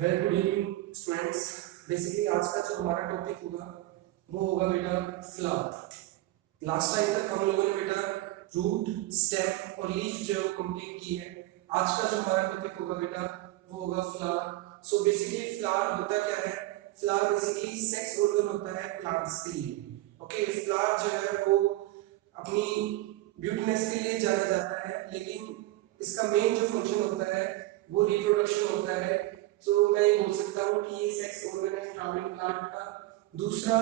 Very good evening students. Basically आज का जो हमारा टॉपिक होगा वो होगा बेटा फ्लावर। लास्ट टाइम तक हम लोगों ने बेटा रूट, स्टेम और लीफ जो है वो कंप्लीट की है। आज का जो हमारा टॉपिक होगा बेटा वो होगा फ्लावर। सो बेसिकली फ्लावर होता क्या है? फ्लावर बेसिकली सेक्स ऑर्गन होता है प्लांट्स के लिए। ओके, फ्लावर जो है वो अपनी ब्यूटीनेस के लिए जाना जाता है, लेकिन इसका मेन जो फंक्शन होता है वो रिप्रोडक्शन होता है। तो मैं ये बोल सकता हूँ कि ये सेक्स ऑर्गन है फ्लावरिंग प्लांट का। दूसरा,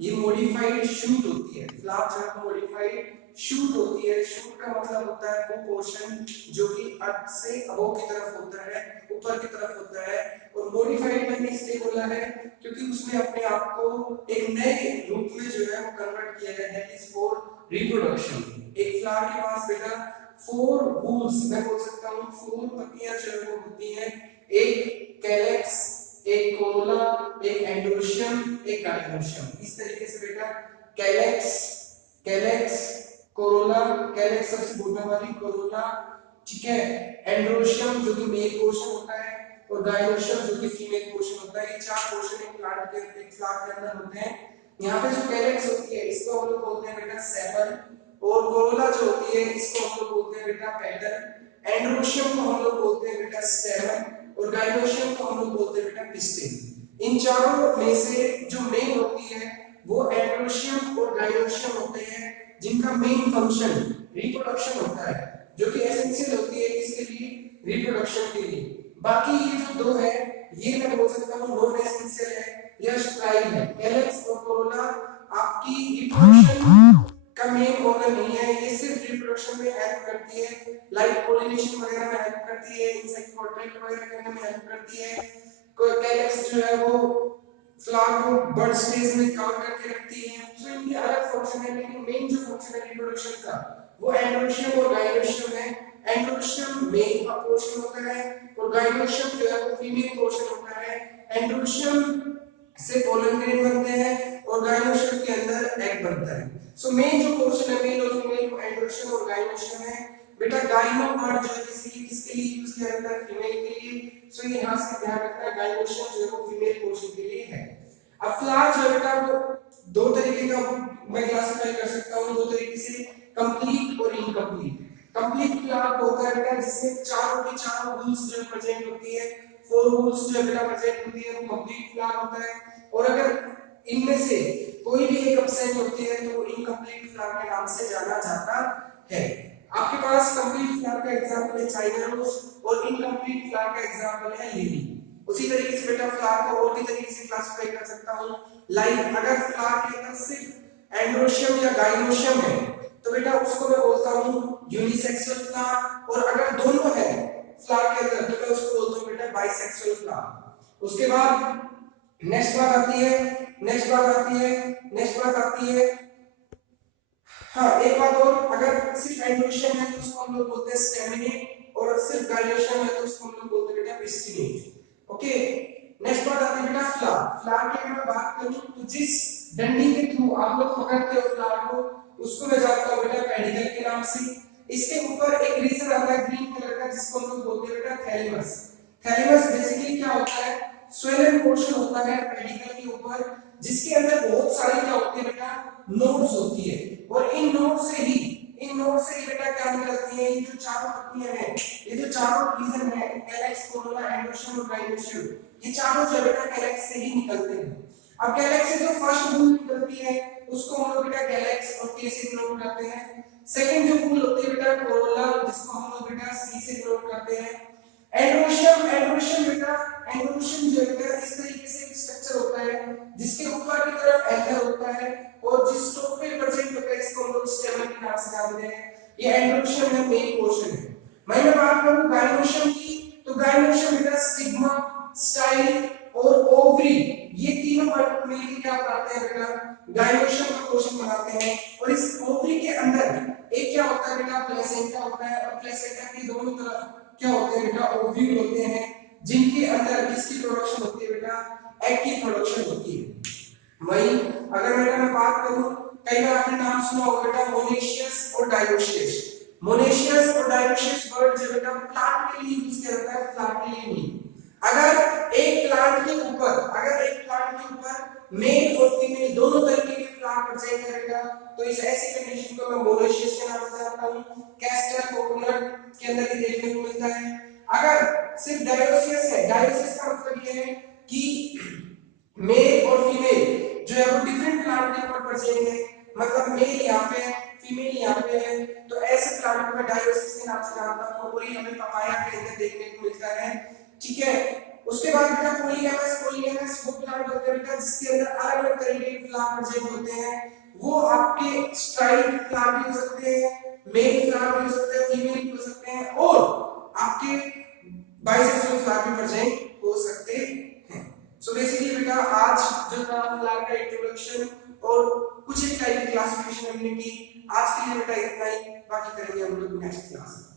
ये मॉडिफाइड शूट होती है। फ्लावर जो है मॉडिफाइड शूट होती है। शूट का मतलब होता है वो पोर्शन जो कि अर्थ से अबव की तरफ होता है, ऊपर की तरफ होता है। और मॉडिफाइड मैंने इसलिए बोला है क्योंकि उसने अपने आप को एक नए रूप में जो है वो कन्वर्ट किया है, दैट इज फॉर रिप्रोडक्शन। एक फ्लावर के पास बेटा 4 वूल्स, मैं बोल सकता हूँ 4 पत्तियां जो है वो होती हैं। एक कैलेक्स, एक कोरोला, एक एंड्रोशियम, एक गाइनोशियम। इस तरीके से बेटा कैलेक्स, कैलेक्स, कोरोला, कैलेक्स सबसे बॉटम वाली, कोरोला, ठीक है, एंड्रोशियम जो कि मेल पोर्शन होता है और गाइनोशियम जो कि फीमेल पोर्शन होता है। ये 4 पोर्शन एक प्लांट के, एक फ्लावर के अंदर होते हैं। यहाँ पे जो कैलेक्स होती है इसको हम लोग बोलते हैं बेटा सेपल, और कोरोला जो होती है इसको हम लोग बोलते हैं बेटा पेटल, एंड्रोशियम को हम लोग बोलते हैं बेटा स्टेमन, और गाइनोशियम को हम लोग बोलते हैं बेटा पिस्टिल। इन चारों में से जो मेन होती है वो एंड्रोशियम और गाइनोशियम होते हैं, जिनका मेन फंक्शन रिप्रोडक्शन होता है, जो कि एसेंशियल होती है इसके लिए, रिप्रोडक्शन के लिए। बाकी ये जो दो है ये मैं बोल सकता हूँ नॉन एसेंशियल है या स्ट्राइल है। कैलेक्स और कोरोला आपकी रिप्रोडक्शन का मेन ऑर्गन नहीं है, ये सिर्फ रिप्रोडक्शन में हेल्प करती है, लाइक पॉलिनेशन वगैरह में हेल्प करती है, इंसेक्ट को अट्रैक्ट वगैरह करने में हेल्प करती है। कोई कैलेक्स जो है वो फ्लावर को बर्ड स्टेज में कवर करके रखती है। सो इनकी अलग फंक्शन है, लेकिन मेन जो फंक्शन है रिप्रोडक्शन का वो एंड्रोशियम और गाइनोशियम है। एंड्रोशियम मेल का पोर्शन होता है और गाइनोशियम जो है वो फीमेल पोर्शन होता है। एंड्रोशियम से पोलन ग्रेन बनते हैं और गाइनोशियम के अंदर एग बनता है। सो मेन जो पोर्शन है मेल और फीमेल वो एंड्रोशियम और गाइनोशियम है। बेटा गाइनो वर्ड जो है बेसिकली किसके लिए यूज किया जाता है? फीमेल के लिए। सो ये यहां से ध्यान रखना, गाइनोशियम जो है वो फीमेल पोर्शन के लिए है। अब फ्लावर जो है बेटा वो दो तरीके का मैं क्लासिफाई कर सकता हूं, दो तरीके से, कंप्लीट और इनकम्प्लीट। कंप्लीट फ्लावर होता है बेटा जिसमें चारों की चारों वूल्स जो प्रेजेंट होती है, 4 वूल्स जो बेटा प्रेजेंट होती है, वो कंप्लीट फ्लावर होता है। और अगर इनमें से कोई भी एक एब्सेंट होती है तो वो इनकम्प्लीट फ्लावर के नाम से जाना जाता है। आपके पास कंप्लीट फ्लावर का एग्जांपल है चाइना रोज और इनकम्प्लीट फ्लावर का एग्जांपल है लिली। उसी तरीके से बेटा फ्लावर को और भी तरीके से क्लासिफाई कर सकता हूं, लाइक अगर फ्लावर के अंदर सिर्फ एंड्रोशियम या गाइनोशियम है तो बेटा उसको मैं बोलता हूं यूनिसेक्सुअल फ्लावर, और अगर दोनों है फ्लावर के अंदर तो मैं उसको बोलता हूं बेटा बाइसेक्सुअल फ्लावर। उसके बाद नेक्स्ट बात आती है, नेक्स्ट बात आती है, नेक्स्ट बात आती है, हाँ एक बात और, अगर सिर्फ एंड्रोशियम है तो उसको हम लोग बोलते हैं स्टेमिनेट, और सिर्फ गाइनोशियम है तो उसको हम लोग बोलते हैं बेटा पिस्टिनेट। ओके, नेक्स्ट बात आती है बेटा फ्लावर। फ्लावर की अगर मैं बात करूं तो जिस डंडी के थ्रू आप लोग पकड़ते हो फ्लावर को उसको मैं जानता हूं बेटा पेडिकल के नाम से। इसके ऊपर एक रीजन आता है ग्रीन कलर का जिसको हम लोग बोलते हैं बेटा थैलेमस। थैलेमस बेसिकली क्या होता है? स्वेलन पोर्शन होता है पेडिकल के ऊपर, जिसके अंदर बहुत सारी क्या होती है बेटा? नोड्स होती है, और इन नोड से ही बेटा क्या निकलती है? ये जो चारों पत्तियां हैं, ये जो चारों रीजन है, कैलेक्स, कोरोला, एंड्रोशियम और गाइनोशियम, ये चारों जो बेटा कैलेक्स से ही निकलते हैं। अब कैलेक्स से जो फर्स्ट वूल निकलती है उसको हम लोग बेटा कैलेक्स और के से डिनोट करते हैं। सेकंड जो वूल होती है बेटा कोरोला, जिसको हम लोग बेटा सी से डिनोट करते हैं। एंड्रोशियम, एंड्रोशियम जो है इस तरीके से एक स्ट्रक्चर होता है जिसके ऊपर की तरफ एंकर होता है और जिस टॉप पे प्रेजेंट होता है इसको हम लोग स्टेमन के नाम से जानते हैं। ये एंड्रोशियम है, मेन पोर्शन है। मैं बात करूं गाइनोशियम की तो गाइनोशियम बेटा स्टिग्मा, स्टाइल और ओवरी, ये तीनों पार्ट मिलकर क्या बनाते हैं बेटा? गाइनोशियम का पोर्शन बनाते हैं। और इस ओवरी के अंदर एक क्या होता है बेटा? प्लेसेंटा होता है, और प्लेसेंटा के दोनों तरफ क्या होते हैं बेटा? ओव्यूल होते हैं, जिनके अंदर किसकी प्रोडक्शन होती है बेटा? एग की प्रोडक्शन होती है। वही अगर बेटा मैं बात करूं, कई बार आपने नाम सुना होगा बेटा मोनेशियस और डायोशियस। मोनेशियस और डायोशियस वर्ड जो बेटा प्लांट के लिए यूज किया जाता है, फ्लावर के लिए नहीं। अगर एक ऊपर, अगर एक प्लांट के ऊपर मेल और फीमेल दोनों तरीके के फ्लावर प्रेजेंट करेगा तो इस ऐसी कंडीशन को मैं मोनोशियस के नाम से जानता हूं। कैस्टर कोकोनट के अंदर ही देखने को मिलता है। अगर सिर्फ डायोसियस है, डायोसियस का मतलब ये है कि मेल और फीमेल जो है वो डिफरेंट प्लांट के ऊपर प्रेजेंट है, मतलब मेल यहाँ पे है, फीमेल यहाँ पे है, तो ऐसे प्लांट को मैं डायोसियस के नाम से जानता हूँ और ये हमें पपाया के अंदर देखने को मिलता है। ठीक है, उसके बाद बेटा पॉलीगैमस, पॉलीगैमस वो प्लांट होते हैं बेटा जिसके अंदर अलग-अलग तरीके के फ्लावर प्रेजेंट होते हैं। वो आपके स्ट्राइप्ड फ्लावर भी हो सकते हैं, मेल फ्लावर भी हो सकते हैं, फीमेल भी हो सकते हैं और आपके बाइसेक्सुअल फ्लावर भी प्रेजेंट हो सकते हैं। सो बेसिकली बेटा आज जो था फ्लावर का इंट्रोडक्शन और कुछ एक टाइप की क्लासिफिकेशन हमने की। आज के लिए बेटा इतना ही, बाकी करेंगे हम लोग नेक्स्ट क्लास में।